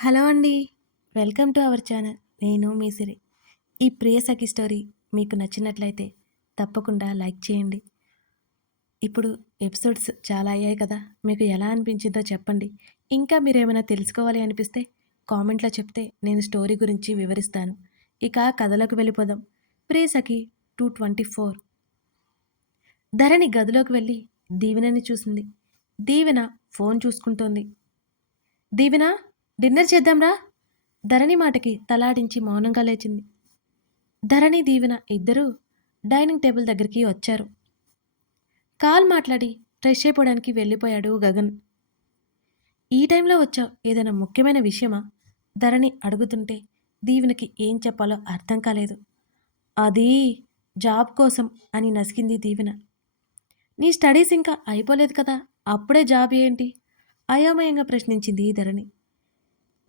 Hello అండి. Welcome to our channel. నేను మీ సిరి. ఈ ప్రియ సఖి స్టోరీ మీకు నచ్చినట్లయితే తప్పకుండా లైక్ చేయండి. ఇప్పుడు ఎపిసోడ్స్ చాలా అయ్యాయి కదా. మీకు ఎలా అనిపించిందో చెప్పండి. ఇంకా మీరు ఏమైనా తెలుసుకోవాలి అనిపిస్తే కామెంట్లో చెప్తే నేను స్టోరీ గురించి వివరిస్తాను. ఇక కథలోకి వెళ్ళిపోదాం. Priya Sakhi two twenty four. Dharani గదిలోకి వెళ్ళి దీవెనని చూసింది. దీవెన ఫోన్ చూసుకుంటోంది. దీవెన డిన్నర్ చేద్దాంరా? ధరణి మాటకి తలాడించి మౌనంగా లేచింది. ధరణి దీవెన ఇద్దరూ డైనింగ్ టేబుల్ దగ్గరికి వచ్చారు. కాల్ మాట్లాడి ఫ్రెష్ అయిపోవడానికి వెళ్ళిపోయాడు గగన్. ఈ టైంలో వచ్చావు ఏదైనా ముఖ్యమైన విషయమా? ధరణి అడుగుతుంటే దీవెనకి ఏం చెప్పాలో అర్థం కాలేదు. అది జాబ్ కోసం అని నసిగింది దీవెన. నీ స్టడీస్ ఇంకా అయిపోలేదు కదా అప్పుడే జాబ్ ఏంటి? అయోమయంగా ప్రశ్నించింది ధరణి.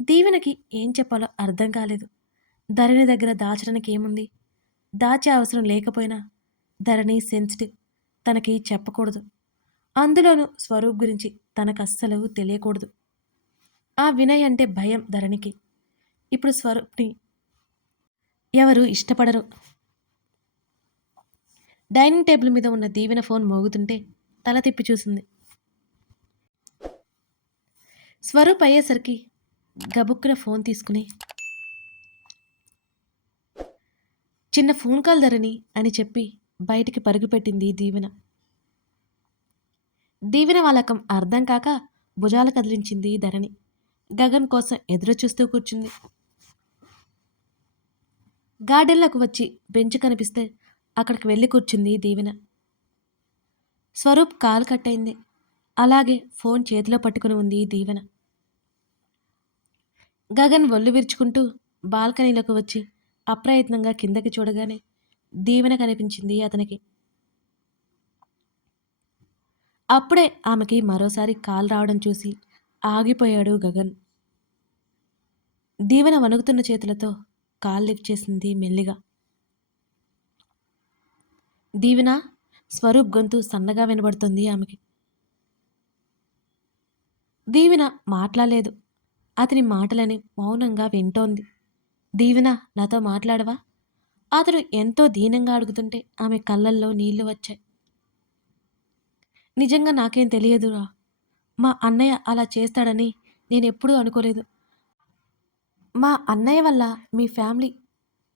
దీవెనకి ఏం చెప్పాలో అర్థం కాలేదు. ధరణి దగ్గర దాచడానికి ఏముంది? దాచే అవసరం లేకపోయినా ధరణి సెన్సిటివ్ తనకి చెప్పకూడదు. అందులోనూ స్వరూప్ గురించి తనకు అస్సలు తెలియకూడదు. ఆ వినయ్ అంటే భయం ధరణికి. ఇప్పుడు స్వరూప్ని ఎవరు ఇష్టపడరు. డైనింగ్ టేబుల్ మీద ఉన్న దీవెన ఫోన్ మోగుతుంటే తల తిప్పి చూసింది. స్వరూప్ అయ్యేసరికి గబుక్కున ఫోన్ తీసుకుని చిన్న ఫోన్ కాల్ ధరని అని చెప్పి బయటికి పరుగుపెట్టింది దీవెన. దీవెన వాళ్ళకం అర్థం కాక భుజాలు కదిలించింది ధరణి. గగన్ కోసం ఎదురు చూస్తూ కూర్చుంది. గార్డెన్లకు వచ్చి బెంచ్ కనిపిస్తే అక్కడికి వెళ్ళి కూర్చుంది దీవెన. స్వరూప్ కాలు కట్టయింది అలాగే ఫోన్ చేతిలో పట్టుకుని ఉంది దీవెన. గగన్ ఒళ్ళు విరుచుకుంటూ బాల్కనీలోకి వచ్చి అప్రయత్నంగా కిందకి చూడగానే దీవెన కనిపించింది అతనికి. అప్పుడే ఆమెకి మరోసారి కాల్ రావడం చూసి ఆగిపోయాడు గగన్. దీవెన వణుకుతున్న చేతులతో కాల్ లిఫ్ట్ చేసింది మెల్లిగా. దీవెన స్వరూప్ గొంతు సన్నగా వినబడుతుంది ఆమెకి. దీవెన మాట్లాడలేదు. అతని మాటలని మౌనంగా వింటోంది. దీవెన నాతో మాట్లాడవా? అతడు ఎంతో దీనంగా అడుగుతుంటే ఆమె కళ్ళల్లో నీళ్ళు వచ్చాయి. నిజంగా నాకేం తెలియదురా. మా అన్నయ్య అలా చేస్తాడని నేను ఎప్పుడూ అనుకోలేదు. మా అన్నయ్య వల్ల మీ ఫ్యామిలీ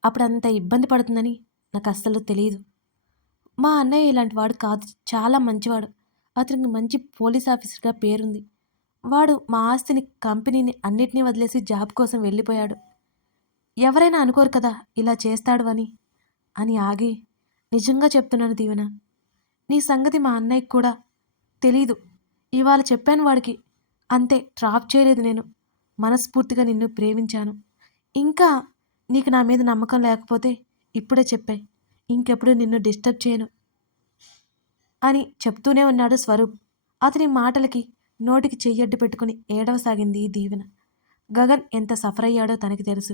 అప్పుడంత ఇబ్బంది పడుతుందని నాకు అస్సలు తెలియదు మా అన్నయ్య ఇలాంటి వాడు కాదు. చాలా మంచివాడు. అతనికి మంచి పోలీస్ ఆఫీసర్గా పేరుంది. వాడు మా ఆస్తిని కంపెనీని అన్నిటినీ వదిలేసి జాబ్ కోసం వెళ్ళిపోయాడు. ఎవరైనా అనుకోరు కదా ఇలా చేస్తాడు అని. అని ఆగి నిజంగా చెప్తున్నాను దీవెన. నీ సంగతి మా అన్నయ్యకి కూడా తెలీదు. ఇవాళ చెప్పాను వాడికి. అంతే ట్రాప్ చేయలేదు నేను. మనస్ఫూర్తిగా నిన్ను ప్రేమించాను. ఇంకా నీకు నా మీద నమ్మకం లేకపోతే ఇప్పుడే చెప్పాయి ఇంకెప్పుడు నిన్ను డిస్టర్బ్ చేయను. అని చెప్తూనే ఉన్నాడు స్వరూప్. అతని మాటలకి నోటికి చెయ్యడ్డు పెట్టుకుని ఏడవసాగింది దీవెన. గగన్ ఎంత సఫర్ అయ్యాడో తనకి తెలుసు.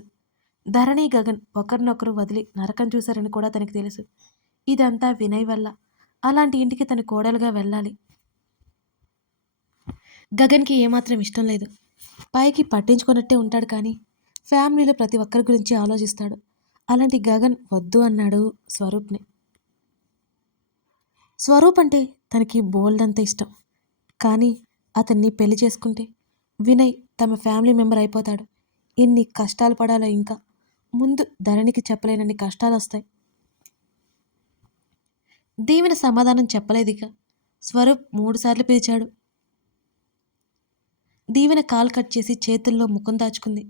ధరణి గగన్ ఒకరినొకరు వదిలి నరకం చూశారని కూడా తనకి తెలుసు. ఇదంతా వినయ్ వల్ల. అలాంటి ఇంటికి తన కోడలుగా వెళ్ళాలి. గగన్కి ఏమాత్రం ఇష్టం లేదు. పైకి పట్టించుకున్నట్టే ఉంటాడు కానీ ఫ్యామిలీలో ప్రతి ఒక్కరి గురించి ఆలోచిస్తాడు. అలాంటి గగన్ వద్దు అన్నాడు స్వరూప్ని. స్వరూప్ అంటే తనకి బోల్డ్ అంత ఇష్టం. కానీ అతన్ని పెళ్ళి చేసుకుంటే వినయ్ తమ ఫ్యామిలీ మెంబర్ అయిపోతాడు. ఎన్ని కష్టాలు పడాలో ఇంకా. ముందు ధరణికి చెప్పలేనన్ని కష్టాలు వస్తాయి. దీవెన సమాధానం చెప్పలేదిక స్వరూప్ మూడుసార్లు పిలిచాడు. దీవెన కాల్ కట్ చేసి చేతుల్లో ముఖం దాచుకుంది.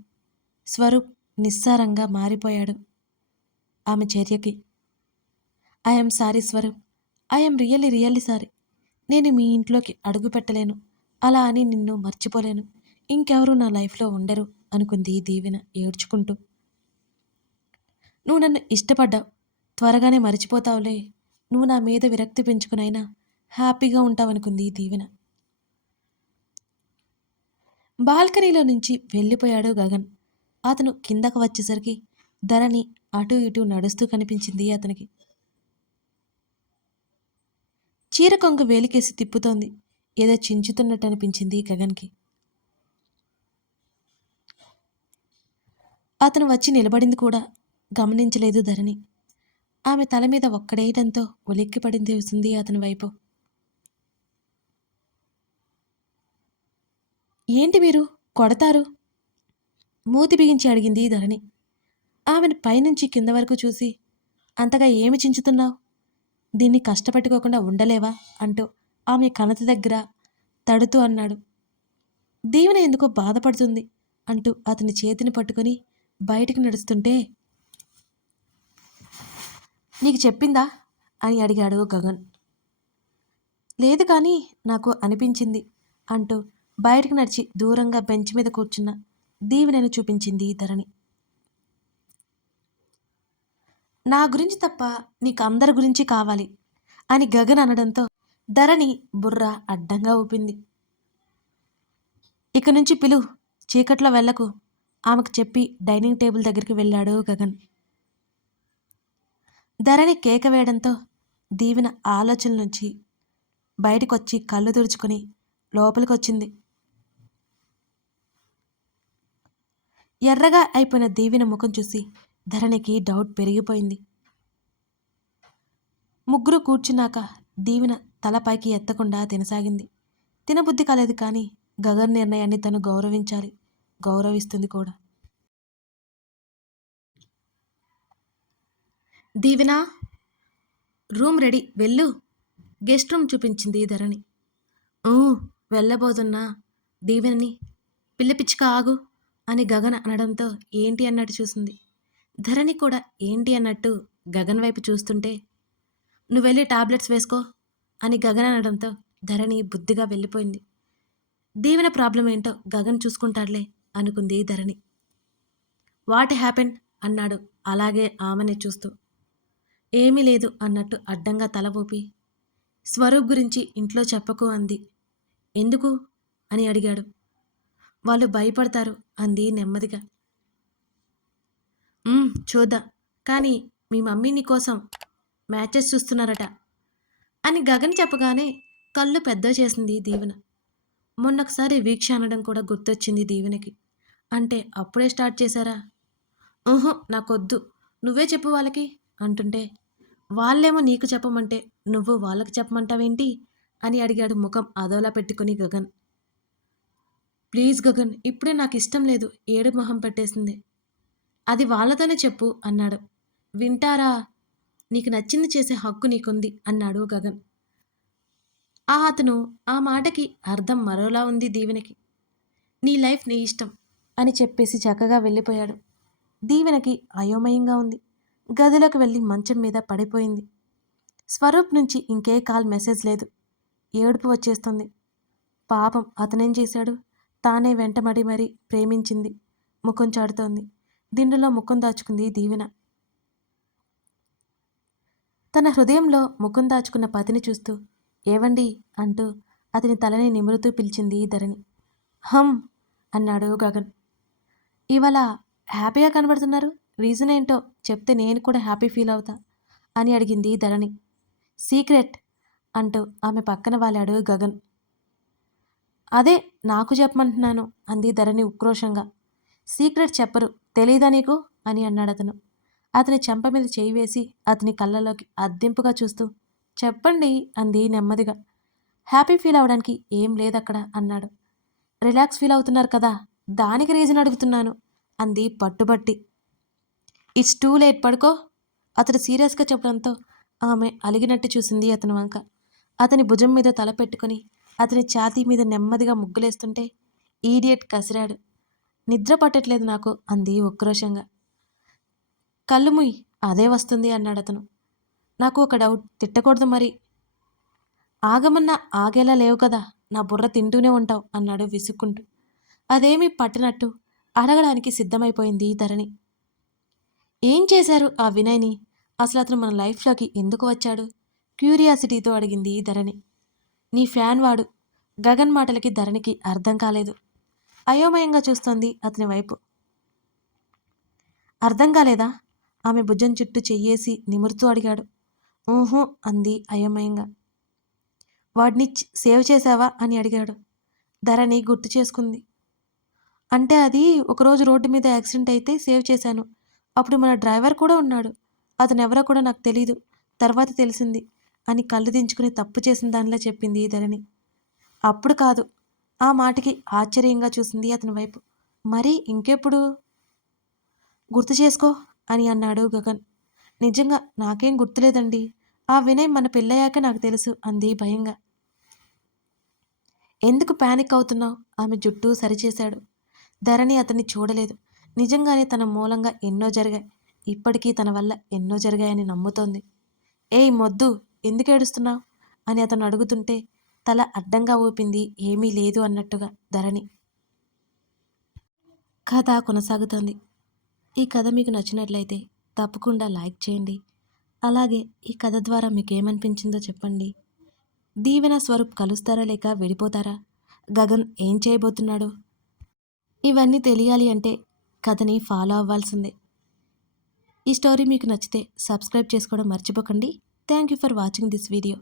స్వరూప్ నిస్సారంగా మారిపోయాడు. ఆమె చర్యకి I'm sorry Swaroop. I'm really really sorry. నేను మీ ఇంట్లోకి అడుగు పెట్టలేను. అలా అని నిన్ను మర్చిపోలేను. ఇంకెవరు నా లైఫ్లో ఉండరు అనుకుంది దీవెన ఏడ్చుకుంటూ. నువ్వు నన్ను ఇష్టపడ్డావు. త్వరగానే మర్చిపోతావులే. నువ్వు నా మీద విరక్తి పెంచుకునైనా హ్యాపీగా ఉంటావనుకుంది దీవెన. బాల్కనీలో నుంచి వెళ్ళిపోయాడు గగన్. అతను కిందకు వచ్చేసరికి ధరణి అటు ఇటు నడుస్తూ కనిపించింది అతనికి. చీర కొంగు వేలికేసి తిప్పుతోంది. ఏదో చించుతున్నట్టు అనిపించింది గగన్కి. అతను వచ్చి నిలబడింది కూడా గమనించలేదు ధరణి. ఆమె తల మీద ఒక్కడేయడంతో ఒలిక్కిపడింది వస్తుంది అతని వైపు. ఏంటి మీరు కొడతారు? మూతి బిగించి అడిగింది ధరణి. ఆమెను పైనుంచి కింద వరకు చూసి అంతగా ఏమి చించుతున్నావు? దీన్ని కష్టపెట్టుకోకుండా ఉండలేవా? అంటూ ఆమె కణత దగ్గర తడుతూ అన్నాడు. దీవెన ఎందుకో బాధపడుతుంది? అంటూ అతని చేతిని పట్టుకొని బయటికి నడుస్తుంటే నీకు చెప్పిందా? అని అడిగాడు గగన్. లేదు కానీ నాకు అనిపించింది అంటూ బయటికి నడిచి దూరంగా బెంచ్ మీద కూర్చున్న దీవెనను చూపించింది ధరణి. నా గురించి తప్ప నీకు అందరి గురించి కావాలి అని గగన్ అనడంతో ధరణి బుర్ర అడ్డంగా ఊపింది. ఇక నుంచి పిలు చీకట్లో వెళ్ళకు. ఆమెకు చెప్పి డైనింగ్ టేబుల్ దగ్గరికి వెళ్ళాడు గగన్. ధరణి కేక వేయడంతో దీవెన ఆలోచన నుంచి బయటకొచ్చి కళ్ళు తుడుచుకొని లోపలికి వచ్చింది ఎర్రగా అయిపోయిన దీవెన ముఖం చూసి ధరణికి డౌట్ పెరిగిపోయింది. ముగ్గురు కూర్చున్నాక దీవెన తలపైకి ఎత్తకుండా తినసాగింది. తినబుద్ధి కాలేదు కానీ గగన్ నిర్ణయాన్ని తను గౌరవించాలి. గౌరవిస్తుంది కూడా. Deevena room ready. వెళ్ళు. గెస్ట్ రూమ్ చూపించింది ధరణి. "ఊ, వెళ్ళబోతున్నా. దీవెనని పిల్లపిచ్చిక ఆగు అని గగన్ అనడంతో ఏంటి అన్నట్టు చూసింది. ధరణి కూడా ఏంటి అన్నట్టు గగన్ వైపు చూస్తుంటే నువ్వు వెళ్ళి టాబ్లెట్స్ వేసుకో. అని గగన్ అనడంతో ధరణి బుద్ధిగా వెళ్ళిపోయింది. దీవెన ప్రాబ్లం ఏంటో గగన్ చూసుకుంటాడులే అనుకుంది ధరణి. What happen? అన్నాడు అలాగే ఆమెని చూస్తూ. ఏమీ లేదు అన్నట్టు అడ్డంగా తల ఊపి. స్వరూప్ గురించి ఇంట్లో చెప్పకు అంది. ఎందుకు? అని అడిగాడు. వాళ్ళు భయపడతారు అంది నెమ్మదిగా. చూద్దా చూద్దాం. కానీ మీ మమ్మీ నీ కోసం మ్యాచెస్ చూస్తున్నారట అని గగన్ చెప్పగానే కళ్ళు పెద్ద చేసింది దీవెన. మొన్నొకసారి వీక్ష అనడం కూడా గుర్తొచ్చింది దీవెనకి. అంటే అప్పుడే స్టార్ట్ చేశారా? ఊహో నాకొద్దు. నువ్వే చెప్పు వాళ్ళకి అంటుంటే. వాళ్ళేమో నీకు చెప్పమంటే నువ్వు వాళ్ళకి చెప్పమంటావేంటి? అని అడిగాడు ముఖం అదోలా పెట్టుకుని గగన్. ప్లీజ్ గగన్ ఇప్పుడే నాకు ఇష్టం లేదు. ఏడు మొహం పెట్టేసింది. అది వాళ్ళతోనే చెప్పు అన్నాడు. వింటారా? నీకు నచ్చింది చేసే హక్కు నీకుంది అన్నాడు గగన్. ఆ అతను ఆ మాటకి అర్థం మరోలా ఉంది దీవెనకి. నీ లైఫ్ నీ ఇష్టం అని చెప్పేసి చక్కగా వెళ్ళిపోయాడు. దీవెనకి అయోమయంగా ఉంది. గదిలోకి వెళ్ళి మంచం మీద పడిపోయింది. స్వరూప్ నుంచి ఇంకే కాల్ మెసేజ్ లేదు. ఏడుపు వచ్చేస్తుంది. పాపం అతనేం చేశాడు? తానే వెంటమడి మరీ ప్రేమించింది. ముఖం చాడుతోంది దిండులో ముఖం దాచుకుంది దీవెన. తన హృదయంలో ముఖం దాచుకున్న పతిని చూస్తూ ఏవండి? అంటూ అతని తలని నిమురుతూ పిలిచింది ధరణి. హమ్ అన్నాడు గగన్. ఇవాళ హ్యాపీగా కనబడుతున్నారు. రీజన్ ఏంటో చెప్తే నేను కూడా హ్యాపీ ఫీల్ అవుతా అని అడిగింది ధరణి. సీక్రెట్ అంటూ ఆమె పక్కన వాలాడు గగన్. అదే నాకు చెప్పమంటున్నాను అంది ధరణి ఉక్రోషంగా. సీక్రెట్ చెప్పరు. తెలీదా నీకు? అని అన్నాడు అతను అతని చెంప మీద చేయి వేసి అతని కళ్ళలోకి అద్దెంపుగా చూస్తూ చెప్పండి అంది నెమ్మదిగా. హ్యాపీ ఫీల్ అవడానికి ఏం లేదక్కడ అన్నాడు. రిలాక్స్ ఫీల్ అవుతున్నారు కదా దానికి రీజన్ అడుగుతున్నాను అంది పట్టుబట్టి. ఇట్స్ టూ లేట్ పడుకో అతడు సీరియస్గా చెప్పడంతో ఆమె అలిగినట్టు చూసింది అతని వంక. అతని భుజం మీద తల పెట్టుకొని అతని ఛాతీ మీద నెమ్మదిగా ముగ్గులేస్తుంటే ఈడియట్ కసిరాడు. నిద్ర పట్టట్లేదు నాకు అంది ఉక్రోషంగా. కళ్ళు ముయ్ అదే వస్తుంది అన్నాడు అతను. నాకు ఒక డౌట్ తిట్టకూడదు మరి. ఆగమన్నా ఆగేలా లేవు కదా నా బుర్ర తింటూనే ఉంటావు అన్నాడు విసుక్కుంటూ. అదేమీ పట్టినట్టు అడగడానికి సిద్ధమైపోయింది ధరణి. ఏం చేశారు ఆ వినయ్ని? అసలు అతను మన లైఫ్లోకి ఎందుకు వచ్చాడు? క్యూరియాసిటీతో అడిగింది ధరణి. నీ ఫ్యాన్ వాడు. గగన్ మాటలకి ధరణికి అర్థం కాలేదు. అయోమయంగా చూస్తోంది అతని వైపు. అర్థం కాలేదా? ఆమె భుజం చుట్టూ చెయ్యేసి నిమురుతూ అడిగాడు. ఊహూ అంది అయోమయంగా. వాడిని సేవ్ చేశావా అని అడిగాడు. ధరణి గుర్తు చేసుకుంది. అంటే అది ఒకరోజు రోడ్డు మీద యాక్సిడెంట్ అయితే సేవ్ చేశాను. అప్పుడు మన డ్రైవర్ కూడా ఉన్నాడు. అతను ఎవరో కూడా నాకు తెలీదు. తర్వాత తెలిసింది అని కళ్ళు దించుకుని తప్పు చేసిన దానిలా చెప్పింది ధరణి. అప్పుడు కాదు. ఆ మాటకి ఆశ్చర్యంగా చూసింది అతని వైపు. మరి ఇంకెప్పుడు? గుర్తు చేసుకో అని అన్నాడు గగన్. నిజంగా నాకేం గుర్తులేదండి. ఆ వినయ్ మన పెళ్ళయ్యాక నాకు తెలుసు అంది భయంగా. ఎందుకు ప్యానిక్ అవుతున్నావు? ఆమె జుట్టు సరిచేశాడు. ధరణి అతన్ని చూడలేదు. నిజంగానే తన మూలంగా ఎన్నో జరిగాయి. ఇప్పటికీ తన వల్ల ఎన్నో జరిగాయని నమ్ముతోంది. ఏయ్ మొద్దు ఎందుకు ఏడుస్తున్నావు? అని అతను అడుగుతుంటే తల అడ్డంగా ఊపింది ఏమీ లేదు అన్నట్టుగా ధరణి. కథ కొనసాగుతోంది. ఈ కథ మీకు నచ్చినట్లయితే తప్పకుండా లైక్ చేయండి. అలాగే ఈ కథ ద్వారా మీకు ఏమనిపించిందో చెప్పండి. దీవెన స్వరూప్ కలుస్తారా లేక విడిపోతారా? గగన్ ఏం చేయబోతున్నాడు? ఇవన్నీ తెలియాలి అంటే కథని ఫాలో అవ్వాల్సిందే. ఈ స్టోరీ మీకు నచ్చితే సబ్స్క్రైబ్ చేసుకోవడం మర్చిపోకండి. Thank you for watching this video.